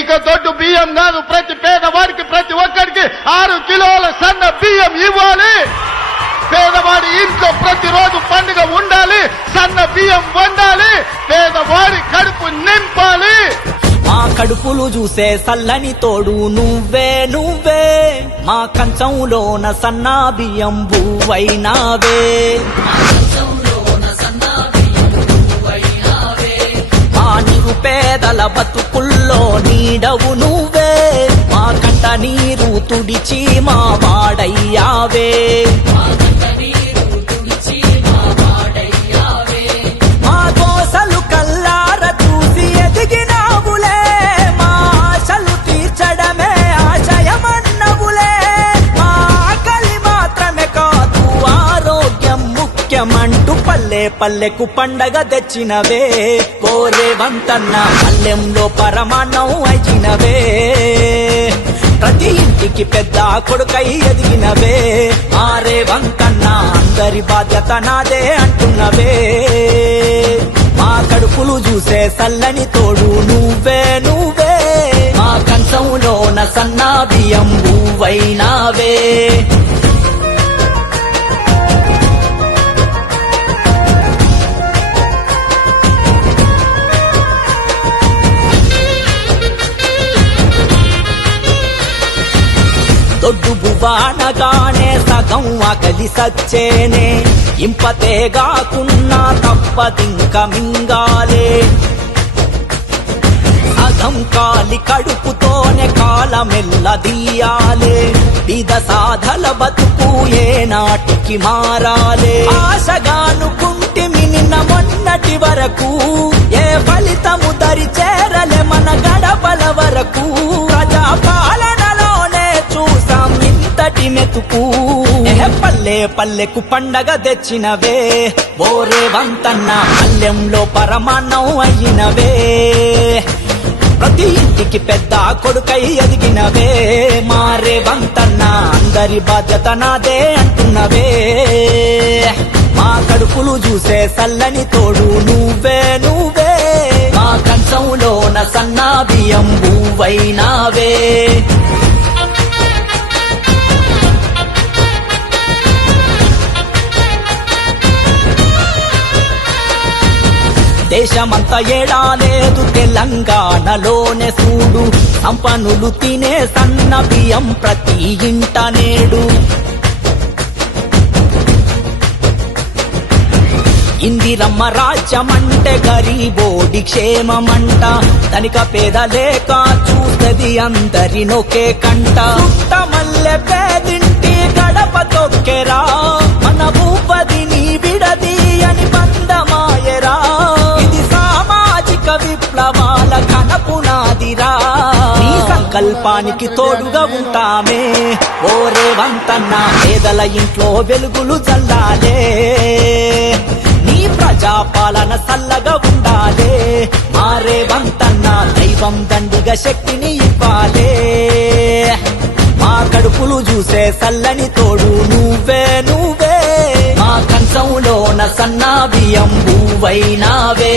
ఇక దొడ్డు బియ్యం కాదు, ప్రతి పేదవాడికి ప్రతి ఒక్కరికి 6 కిలోల సన్న బియ్యం ఇవ్వాలి. పేదవాడి ఇంట్లో ప్రతిరోజు పండుగ ఉండాలి, సన్న బియ్యం వండాలి, పేదవాడి కడుపు నింపాలి. మా కడుపులు చూసే సల్లని తోడు నువ్వే నువ్వే, మా కంచంలోన సన్నా బియ్యం బువ్వైనావే. మా నిరుపేదల బతుకుల్లో నీడవు నువ్వే, మా కంట నీరు తుడిచి మా వాడయ్యావే. మా దోసలు కల్లార చూసి ఎదిగినావులే, మా ఆశలు తీర్చడమే ఆశయమన్నవులే. మా ఆకలి మాత్రమే కాదు ఆరోగ్యం ముఖ్యమంటూ పల్లె పల్లెకు పండగ తెచ్చినవే. కోరే వంతన్న పల్లెంలో పరమాన్నం అయినవే, ప్రతి ఇంటికి పెద్ద కొడుకై ఎదిగినవే. ఆరే వంకన్న అందరి బాధ్యత నాదే అంటున్నవే. మా కడుపులు చూసే సల్లని తోడు నువ్వే నువ్వే, మా కంచంలోన సన్నా బియ్యం బువ్వైనావే. దొడ్డు బువ్వానగానే సగం ఆకలి సచ్చేనే, ఇంపతేగాకున్నా తప్పదింక మింగాలే. సగం కాలి కడుపుతోనే కాలమెల్లదీయాలే, బీద సాధల బతుకు ఏ నాటికి మారాలే. ఆశగానుకుంటిమి నిన్న మొన్నటి వరకు, ఏ ఫలితము దరి చేరలే మన గడపల వరకు. ప్రజాపాలనలోనే చూసాం ఇంతటి మెతుకు, పల్లె పల్లెకు పండగ తెచ్చినవే. ఓరే వంతన్న పల్లెంలో పరమాన్నం అయినవే, ప్రతి ఇంటికి పెద్ద కొడుకై ఎదిగినవే. మారే వంతన్న అందరి బాధ్యత నాదే అంటున్నవే. మా కడుపులు చూసే సల్లని తోడు నువ్వే నువ్వే, మా కంచంలోన సన్నా బియ్యం బువ్వైనావే. దేశమంతా ఏడాలేదు తెలంగాణలోనే చూడు, సంపన్నులు తినే సన్న బియ్యం ప్రతి ఇంట నేడు. ఇందిరమ్మ రాజ్యమంటే గరీబోడి క్షేమమంట, ధనిక పేద లేక చూస్తది అందరినొకే కంట. మల్లె పేదింటి గడప తొక్కెరా, మన భూపదిని విడది అని బంధమాయరా. ఇది సామాజిక విప్లవాల ఘనపునాదిరా, నీ సంకల్పానికి తోడుగా ఉంటామే. ఓరే వంతన్న పేదల ఇంట్లో వెలుగులు చల్లాలే, నీ ప్రజాపాలన సల్లగా ఉండాలే. మారే వంతన్న దైవం దండిగా శక్తిని ఇవ్వాలే. మా కడుపులు చూసే సల్లని తోడు నువ్వే నువ్వే, మా కంచంలోన సన్నా బియ్యం బువ్వైనావే.